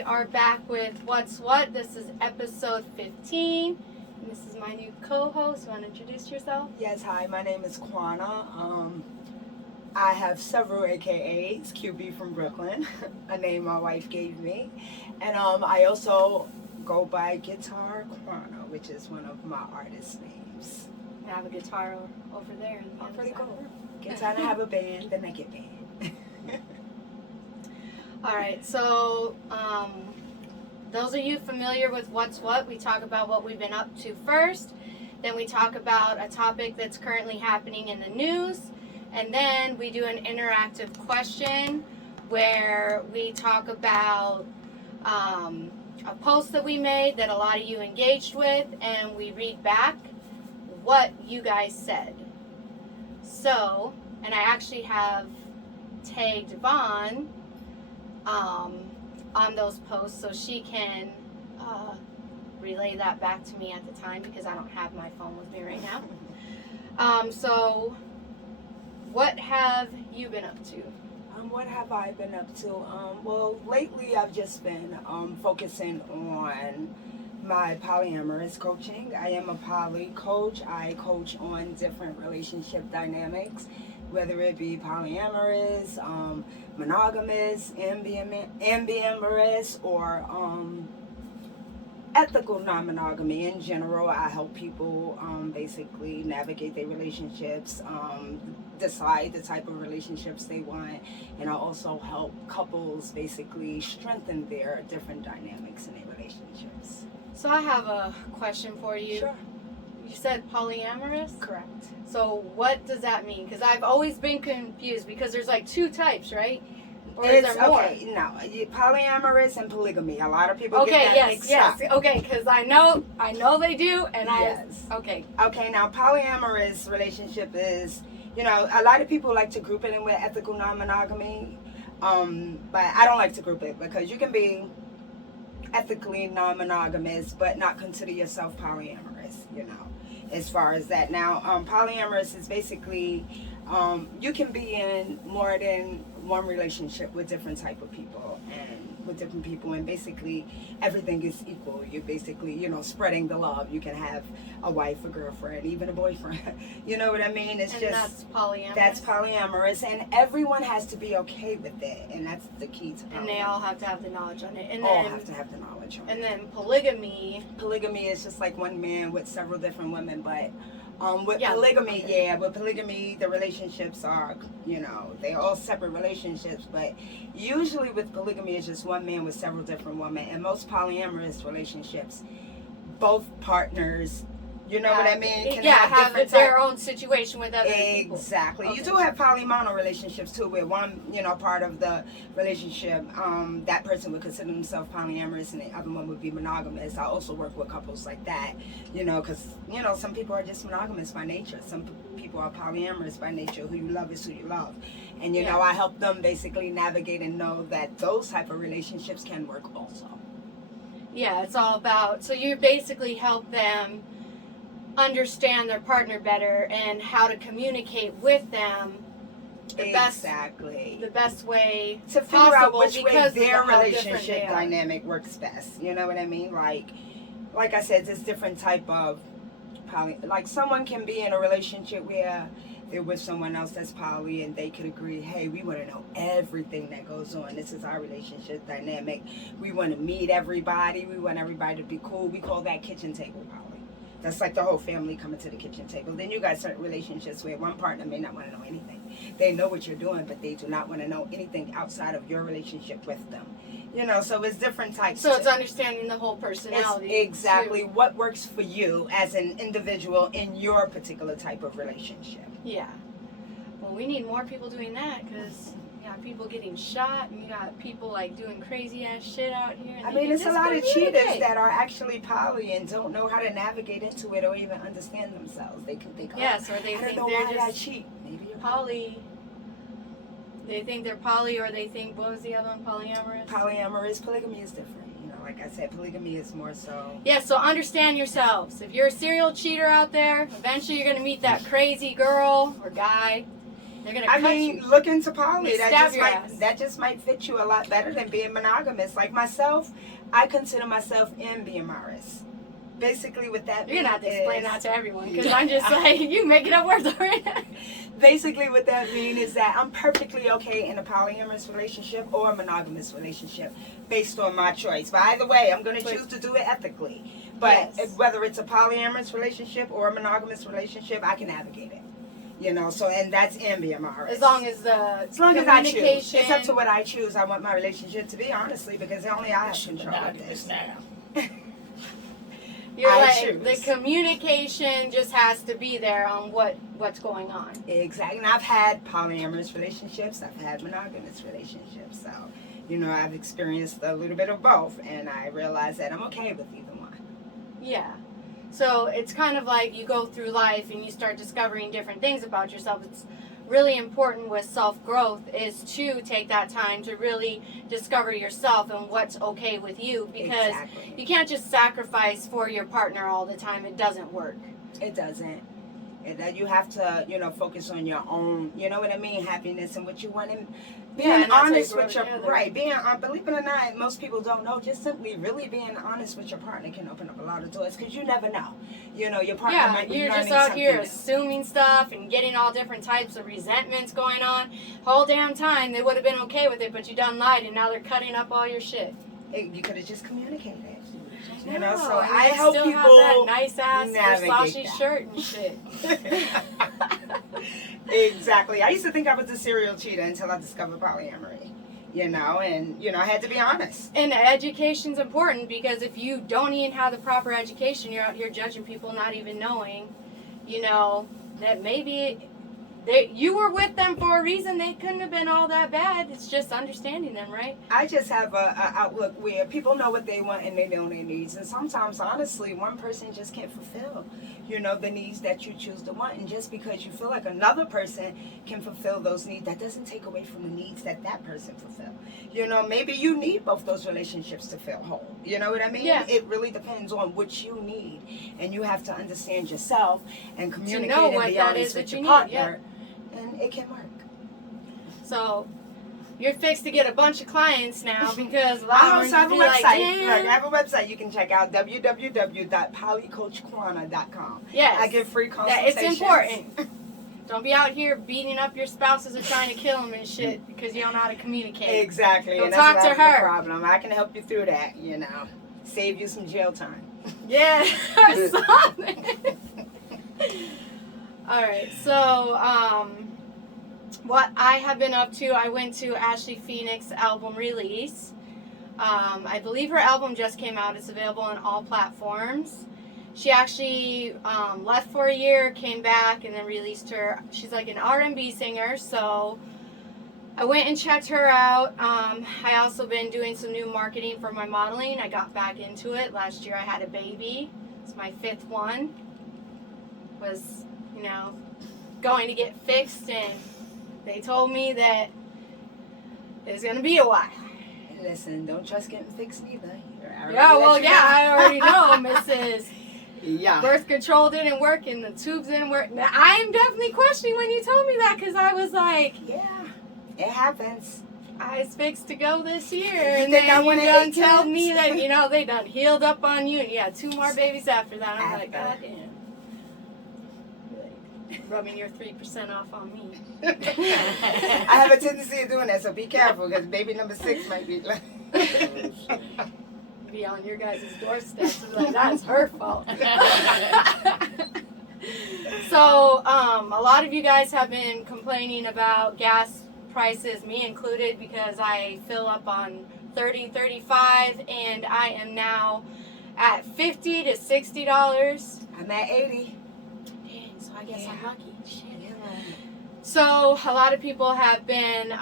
we are back with What's What. This is episode 15. And this is my new co-host. You want to introduce yourself? Yes, hi, my name is Kwana. I have several AKAs, QB from Brooklyn, a name my wife gave me. And I also go by Guitar Kwana, which is one of my artist names. I have a guitar over there. In the Pretty other cool. Guitar, I have a band, then I get band. Alright, so those of you familiar with What's What, we talk about what we've been up to first. Then we talk about a topic that's currently happening in the news. And then we do an interactive question where we talk about a post that we made that a lot of you engaged with, and we read back what you guys said. So, and I actually have tagged Vaughn on those posts so she can relay that back to me at the time because I don't have my phone with me right now. So, what have you been up to? What have I been up to? Well, lately I've just been focusing on my polyamorous coaching. I am a poly coach. I coach on different relationship dynamics, whether it be polyamorous, monogamous, ambiamorous, or ethical non-monogamy in general. I help people basically navigate their relationships, decide the type of relationships they want, and I also help couples basically strengthen their different dynamics in their relationships. So I have a question for you. Sure. You said polyamorous? Correct. So what does that mean? Because I've always been confused because there's like two types, right? Or is there more? Okay, no, polyamorous and polygamy. A lot of people Okay, get that mixed up. Okay, because I know they do, and Yes. Okay. Okay, now polyamorous relationship is, a lot of people like to group it in with ethical non-monogamy, but I don't like to group it because you can be ethically non-monogamous but not consider yourself polyamorous, as far as that. Now, polyamorous is basically, you can be in more than one relationship with different type of people and basically everything is equal. You're basically, spreading the love. You can have a wife, a girlfriend, even a boyfriend. You know what I mean? That's polyamorous. That's polyamorous, and everyone has to be okay with it, and that's the key to polyamorous. And they all have to have the knowledge on it. And all then, have to have the knowledge on it. And then polygamy. Polygamy is just like one man with several different women, but with polygamy, the relationships are, they're all separate relationships, but usually with polygamy, it's just one man with several different women, and most polyamorous relationships, both partners, what I mean? Can have their own situation with other people. Exactly. Okay. You do have polymono relationships too, where one, part of the relationship, that person would consider themselves polyamorous and the other one would be monogamous. I also work with couples like that, because, some people are just monogamous by nature. Some people are polyamorous by nature. Who you love is who you love. And, I help them basically navigate and know that those type of relationships can work also. Yeah, it's all about, so you basically help them understand their partner better and how to communicate with them the best way to figure out which way because their relationship dynamic works best. You know what I mean? Like I said, there's different type of poly. Like someone can be in a relationship where they're with someone else that's poly and they could agree, hey, we want to know everything that goes on. This is our relationship dynamic. We want to meet everybody. We want everybody to be cool. We call that kitchen table poly. That's like the whole family coming to the kitchen table. Then you got certain relationships where one partner may not want to know anything. They know what you're doing, but they do not want to know anything outside of your relationship with them. So it's different types. So it's understanding the whole personality. It's exactly what works for you as an individual in your particular type of relationship. Yeah. Well, we need more people doing that because you got people getting shot and you got people like doing crazy ass shit out here. I mean, it's a lot of cheaters that are actually poly and don't know how to navigate into it or even understand themselves. They can think, yes, or they think they're just cheat. Maybe you're poly. They think they're poly, or they think, what was the other one, polyamorous? Polyamorous. Polygamy is different. Like I said, polygamy is more so. Yeah, so understand yourselves. If you're a serial cheater out there, eventually you're going to meet that crazy girl or guy. They're gonna I cut mean, you. look into poly. They stab your That ass. just might fit you a lot better than being monogamous. Like myself, I consider myself ambiamorous. Basically, what that You're means gonna have to explain is, that to everyone, because I'm just like, you making up words already. basically what that means is that I'm perfectly okay in a polyamorous relationship or a monogamous relationship based on my choice. But either way, I'm going to choose to do it ethically. But Yes. whether it's a polyamorous relationship or a monogamous relationship, I can navigate it. You know, so, and that's ambiamorous. As long as I choose. It's up to what I choose. I want my relationship to be, honestly, because only I have control of this. Now. You're I like, choose. the communication just has to be there on what's going on. Exactly. And I've had polyamorous relationships. I've had monogamous relationships. So, you know, I've experienced a little bit of both. And I realize that I'm okay with either one. Yeah. So it's kind of like you go through life and you start discovering different things about yourself. It's really important with self-growth is to take that time to really discover yourself and what's okay with you, because Exactly. you can't just sacrifice for your partner all the time. It doesn't work. It doesn't. That you have to, you know, focus on your own, you know what I mean, happiness and what you want, and being Yeah, and that's how you honest grow with your together. right. Being believe it or not, most people don't know. Just simply really being honest with your partner can open up a lot of doors, because you never know. You know, your partner Yeah, might be you're learning just out here something new. assuming stuff and getting all different types of resentments going on. Whole damn time they would have been okay with it, but you done lied and now they're cutting up all your shit. You could have just communicated. No, You know, so and I you help still people have that nice ass navigate Versace that. shirt and shit. Exactly. I used to think I was a serial cheater until I discovered polyamory. You know, and you know, I had to be honest. And education's important, because if you don't even have the proper education, you're out here judging people not even knowing, you know, that maybe you were with them for a reason. They couldn't have been all that bad. It's just understanding them, right? I just have a outlook where people know what they want and they know their needs, and sometimes, honestly, one person just can't fulfill, you know, the needs that you choose to want. And just because you feel like another person can fulfill those needs, that doesn't take away from the needs that person fulfill. You know, maybe you need both those relationships to feel whole. You know what I mean? Yeah. It really depends on what you need, and you have to understand yourself and communicate know and what be that honest is with that your you need, partner, and it can work. So you're fixed to get a bunch of clients now, because a lot I of also them have a be like, website. "Damn." Look, I have a website you can check out, www.polycoachquana.com. Yes. I give free That consultations. it's important. Don't be out here beating up your spouses or trying to kill them and shit because you don't know how to communicate. Exactly. Go and talk that's to not the her. problem. I can help you through that, you know. Save you some jail time. Yeah, or something. All right, so what I have been up to, I went to Ashley Phoenix's album release. I believe her album just came out. It's available on all platforms. She actually left for a year, came back, and then released her. She's like an R&B singer, so I went and checked her out. I also been doing some new marketing for my modeling. I got back into it. Last year I had a baby. It's my 5th one. Was, you know, going to get fixed, and they told me that it was going to be a while. Listen, don't trust getting fixed either. Yeah, well, yeah, I already know, Mrs. Yeah. Birth control didn't work and the tubes didn't work. Now, I'm definitely questioning when you told me that, because I was like, Yeah. It happens. I was fixed to go this year. You And think I then you wanna done eat tell kids? me that, you know, they done healed up on you. And you had 2 more babies after that. I'm like, God After. damn. Like, rubbing your 3% off on me. I have a tendency of doing that, so be careful, because baby number 6 might be like... Be on your guys' doorsteps. And like, that's her fault. So, a lot of you guys have been complaining about gas prices, me included, because I fill up on 30, 35, and I am now at $50 to $60. I'm at 80. Dang, so I guess Yeah. I'm lucky. Shit. Yeah. So, a lot of people have been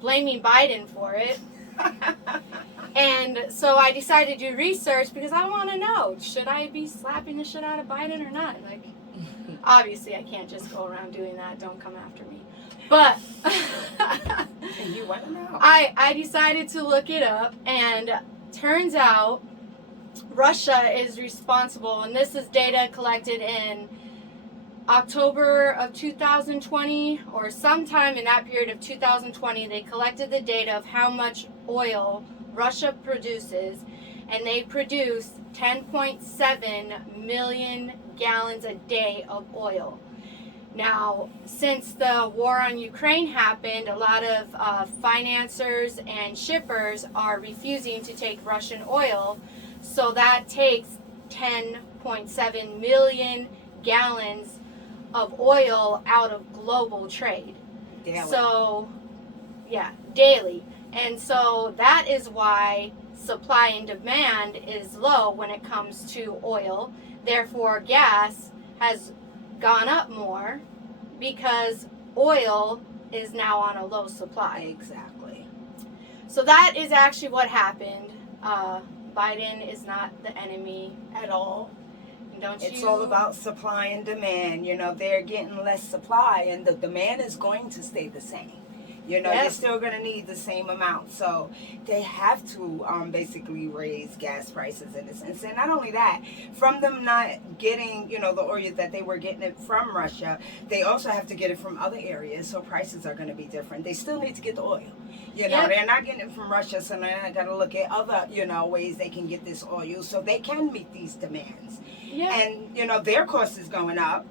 blaming Biden for it. And so I decided to do research, because I want to know, should I be slapping the shit out of Biden or not? Like, obviously I can't just go around doing that. Don't come after me. But You want to know? I decided to look it up, and turns out Russia is responsible, and this is data collected in October of 2020, or sometime in that period of 2020, they collected the data of how much oil Russia produces, and they produce 10.7 million gallons a day of oil. Now, since the war on Ukraine happened, a lot of financiers and shippers are refusing to take Russian oil, so that takes 10.7 million gallons of oil out of global trade. Daily. So, yeah, daily. And so that is why supply and demand is low when it comes to oil. Therefore, gas has gone up more because oil is now on a low supply. Exactly. So that is actually what happened. Biden is not the enemy at all. It's all about supply and demand. You know, they're getting less supply, and the demand is going to stay the same. You know, you're still going to need the same amount. So they have to basically raise gas prices in a sense. And not only that, from them not getting, you know, the oil that they were getting it from Russia, they also have to get it from other areas. So prices are going to be different. They still need to get the oil. You know, they're not getting it from Russia. So now they got to look at other, you know, ways they can get this oil so they can meet these demands. Yeah. And, you know, their cost is going up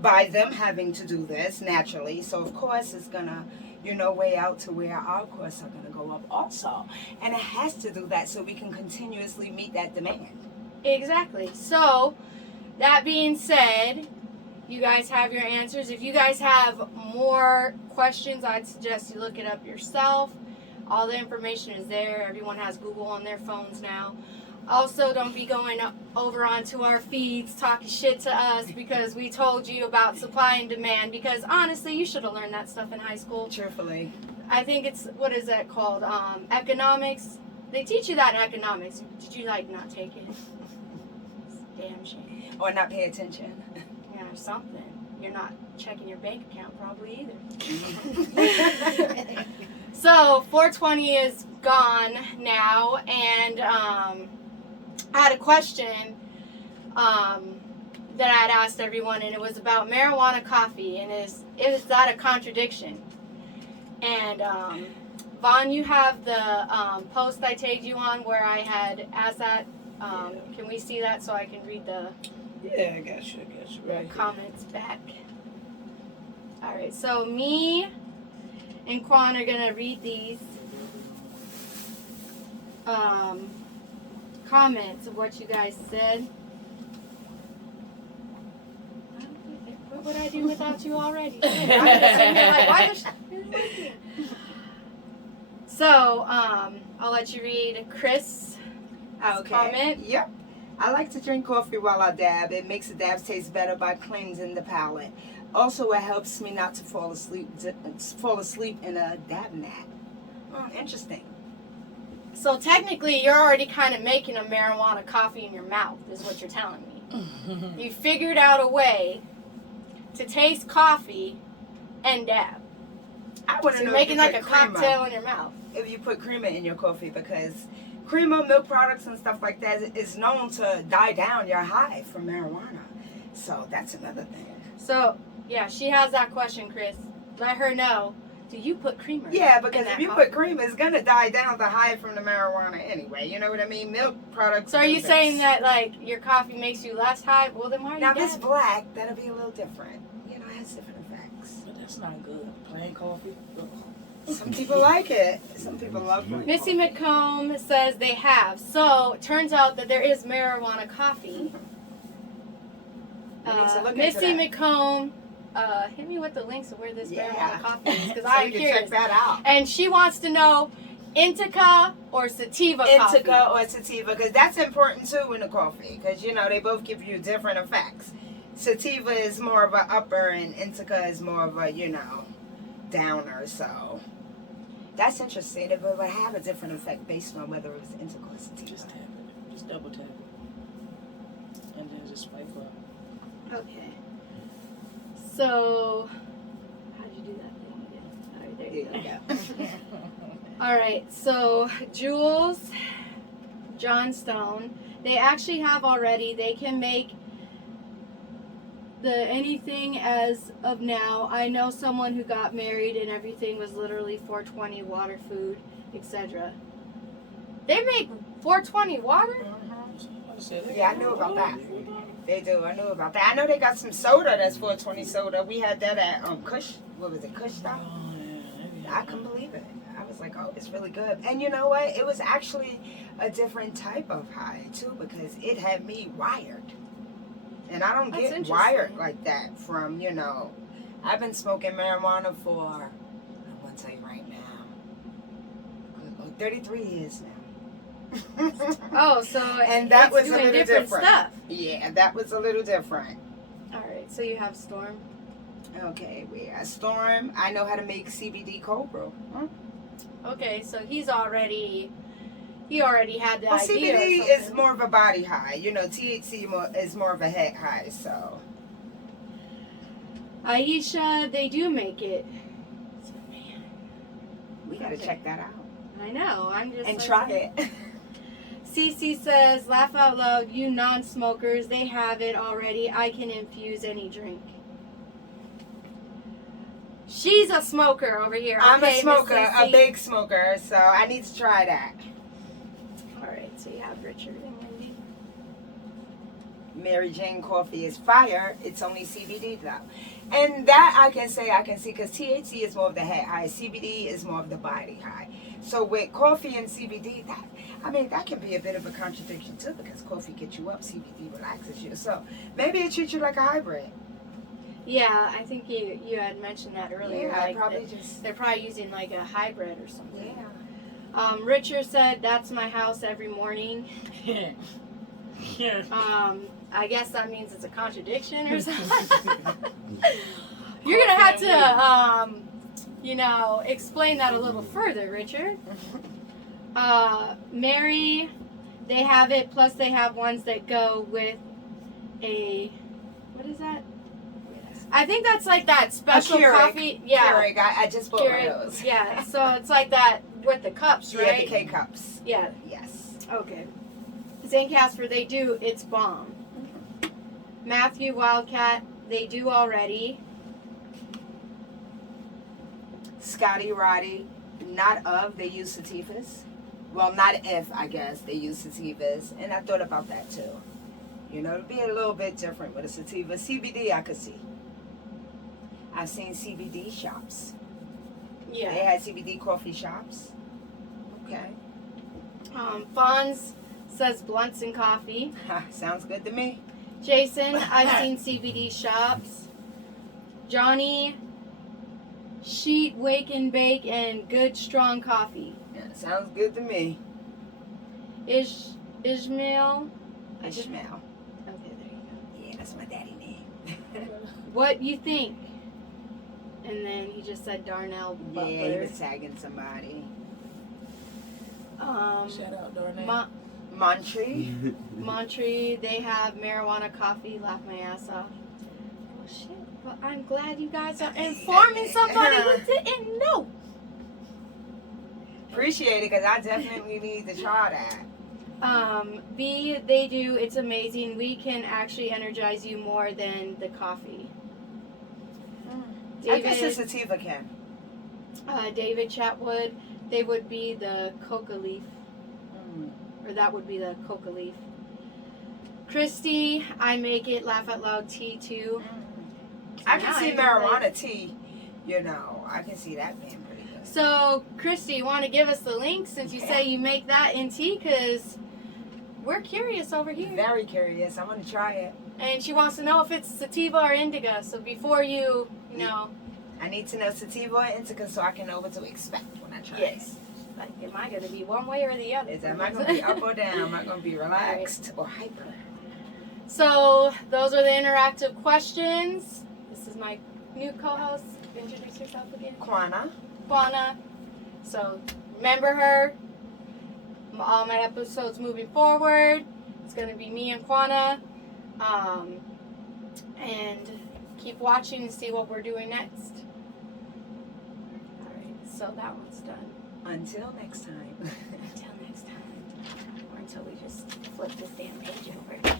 by them having to do this naturally. So, of course, it's going to, you know, weigh out to where our costs are going to go up also. And it has to do that so we can continuously meet that demand. Exactly. So, that being said, you guys have your answers. If you guys have more questions, I'd suggest you look it up yourself. All the information is there. Everyone has Google on their phones now. Also, don't be going over onto our feeds talking shit to us because we told you about supply and demand, because honestly, you should have learned that stuff in high school. Truthfully. I think it's, what is that called? Economics. They teach you that in economics. Did you, like, not take it? Damn shame. Or not pay attention. Yeah, or something. You're not checking your bank account probably either. So, 420 is gone now, and I had a question that I had asked everyone, and it was about marijuana coffee, and is that a contradiction? And Vaughn, you have the post I tagged you on where I had asked that. Can we see that so I can read the I got you right comments back? All right, so me and Quan are gonna read these comments of what you guys said. What would I do without you already? I'm just sitting here like, why the So, I'll let you read Chris' comment. Yep. I like to drink coffee while I dab. It makes the dabs taste better by cleansing the palate. Also, it helps me not to fall asleep in a dab nap. Interesting. So technically, you're already kind of making a marijuana coffee in your mouth, is what you're telling me. You figured out a way to taste coffee and dab. I want to know making if you like a put creamer, cocktail in your mouth. if you put creamer in your coffee, because creamer, milk products, and stuff like that is known to die down your high from marijuana. So that's another thing. So, yeah, she has that question, Chris. Let her know. Do you put creamer? Yeah, because in if that you coffee? put creamer, it's gonna die down the high from the marijuana anyway. You know what I mean? Milk products. So are you do this. saying that like your coffee makes you less high? Well, then why are Now you if it's dabbing? black, that'll be a little different. You know, it has different effects. But that's not good. Plain coffee. Some people like it. Some people love it. Missy McComb says they have. So it turns out that there is marijuana coffee. We need to look into Missy that. McComb, hit me with the links of where this marijuana coffee is, because So I'm you can curious. check that out. And she wants to know indica or sativa coffee. Indica or sativa, because that's important too in the coffee, because you know they both give you different effects. Sativa is more of a upper, and indica is more of a downer. So that's interesting. It would have a different effect based on whether it was indica or sativa. Just tap it. Just double tap it. And then just swipe up. Okay. So, how'd you do that thing again? All right, there you go. All right, so Jules Johnstone, they actually have already, they can make the anything as of now. I know someone who got married and everything was literally 420 water, food, etc. They make 420 water? Yeah, I knew about that. They do. I knew about that. I know they got some soda that's 420 soda. We had that at Kush. What was it? Kush Stop? I couldn't believe it. I was like, oh, it's really good. And you know what? It was actually a different type of high too, because it had me wired. And I don't That's get wired like that from, you know, I've been smoking marijuana for, I want to tell you right now, 33 years now. Oh, so and that it's was a doing little different different. stuff. Yeah, that was a little different. All right, so you have Storm. Okay, we are Storm. I know how to make CBD cold brew. Huh? Okay, so he already had the Well, idea. or CBD is something. more of a body high. You know, THC is more of a head high. So Aisha, they do make it. So, man, we gotta check that out I know. I'm just and like- try it. Cece says, laugh out loud, you non-smokers, they have it already. I can infuse any drink. She's a smoker over here. I'm okay, a smoker, Miss a Cece. big smoker, so I need to try that. All right, so you have Richard and Wendy. Mary Jane coffee is fire. It's only CBD though. And that I can see because THC is more of the head high. CBD is more of the body high. So with coffee and CBD, that can be a bit of a contradiction too, because coffee gets you up, CBD relaxes you. So maybe it treats you like a hybrid. Yeah, I think you had mentioned that earlier. Yeah, like probably just. they're probably using like a hybrid or something. Yeah. Richard said, that's my house every morning. I guess that means it's a contradiction or something. You're going to have to, explain that a little further, Richard. Mary, they have it, plus they have ones that go with what is that? I think that's like that special Keurig. coffee. Yeah. Keurig. I just bought one Keurig. of those. Yeah, so it's like that with the cups, Yeah, right? the K cups. Yeah. Yes. Okay. St. Casper, they do. It's bomb. Matthew Wildcat, they do already. Scotty Roddy, not of, they use sativas. Well, not if, I guess, they use sativas. And I thought about that too. You know, it'd be a little bit different with a sativa. CBD, I could see. I've seen CBD shops. Yeah. They had CBD coffee shops. Okay. Fonz says blunts and coffee. Sounds good to me. Jason, I've seen CBD shops. Johnny, sheet, wake and bake, and good strong coffee. Yeah, sounds good to me. Ishmael. Ishmael. Okay, there you go. Yeah, that's my daddy name. What you think? And then he just said Darnell Butler. Yeah, he was tagging somebody. Shout out Darnell. Montree. Montree, they have marijuana coffee. Laugh my ass off. Oh shit! Well, I'm glad you guys are informing somebody who didn't know. Appreciate it, because I definitely need to try that. B, they do. It's amazing. We can actually energize you more than the coffee. I guess a sativa can. David Chatwood, they would be the coca leaf. Or that would be the coca leaf. Christy, I make it. Laugh out loud tea too. I can Now see I know, marijuana like- tea. You know, I can see that being pretty good. So, Christy, you want to give us the link since you say you make that in tea? Because we're curious over here. Very curious. I want to try it. And she wants to know if it's sativa or indica. So before you know. I need to know sativa or indica so I can know what to expect when I try Yes. Like, am I going to be one way or the other? it. Am I going to be up or down? Am I going to be relaxed or hyper? So, those are the interactive questions. This is my new co-host. Introduce yourself again. Kwana. Kwana. So, remember her. All my episodes moving forward. It's going to be me and Kwana. And keep watching and see what we're doing next. Alright, so that one's done. Until next time. Until next time. Or until we just flip this damn page over.